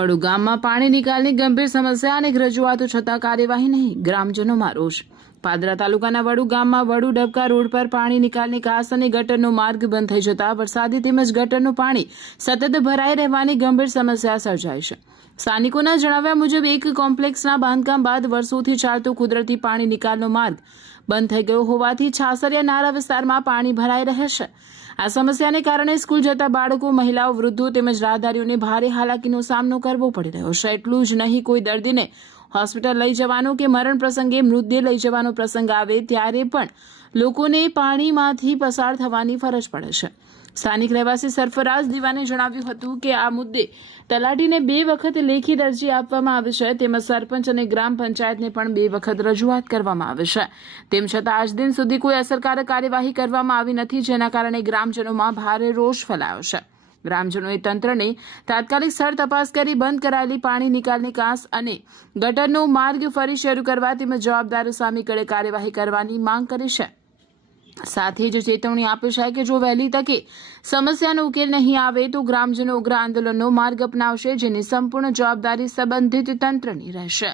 વડુ ગામમાં પાણી નિકાલની ગંભીર સમસ્યા અને રજૂઆતો છતાં કાર્યવાહી નહીં, ગ્રામજનોમાં રોષ। પાદરા તાલુકાના વડુ ગામમાં વડુ ડબકા રોડ પર પાણી નિકાલની કાસ અને ગટરનો માર્ગ બંધ થઈ જતા વરસાદી તેમજ ગટરનું પાણી સતત ભરાઈ રહેવાની ગંભીર સમસ્યા સર્જાઈ છે। સ્થાનિકોના જણાવ્યા મુજબ એક કોમ્પ્લેક્સના બાંધકામ બાદ વર્ષોથી ચાલતો કુદરતી પાણી નિકાલનો માર્ગ બંધ થઈ ગયો હોવાથી છાસરિયા નારા વિસ્તારમાં પાણી ભરાઈ રહે છે। આ સમસ્યાને કારણે સ્કૂલ જતા બાળકો, મહિલાઓ, વૃદ્ધો તેમજ રાહદારીઓને ભારે હાલાકીનો સામનો કરવો પડી રહ્યો છે। એટલું જ નહીં, કોઈ દર્દીને હોસ્પિટલ લઈ જવાનો કે મરણ પ્રસંગે મૃતદેહ લઈ જવાનો પ્રસંગ આવે ત્યારે પણ લોકોને પાણીમાંથી પસાર થવાની ફરજ પડે છે। સ્થાનિક રહેવાસી સરફરાઝ દીવાને જણાવ્યું હતું કે આ મુદ્દે તલાટીને 2 વખત લેખિત અરજી આપવામાં આવી છે તેમજ સરપંચ અને ગ્રામ પંચાયતને પણ 2 વખત રજૂઆત કરવામાં આવી છે। તેમ છતાં આજ દિન સુધી કોઈ અસરકારક કાર્યવાહી કરવામાં આવી નથી, જેના કારણે ગ્રામજનોમાં ભારે રોષ ફેલાયો છે। ગ્રામજનોએ તંત્રને તાત્કાલિક સ્થળ તપાસ કરી બંધ કરાયેલી પાણી નિકાલની કાસ અને ગટરનો માર્ગ ફરી શરૂ કરવા તેમજ જવાબદારો સામે કડક કાર્યવાહી કરવાની માંગ કરી છે। સાથે જ ચેતવણી આપી છે કે જો વહેલી તકે સમસ્યાનો ઉકેલ નહીં આવે તો ગ્રામજનો ઉગ્ર આંદોલનનો માર્ગ અપનાવશે, જેની સંપૂર્ણ જવાબદારી સંબંધિત તંત્રની રહેશે।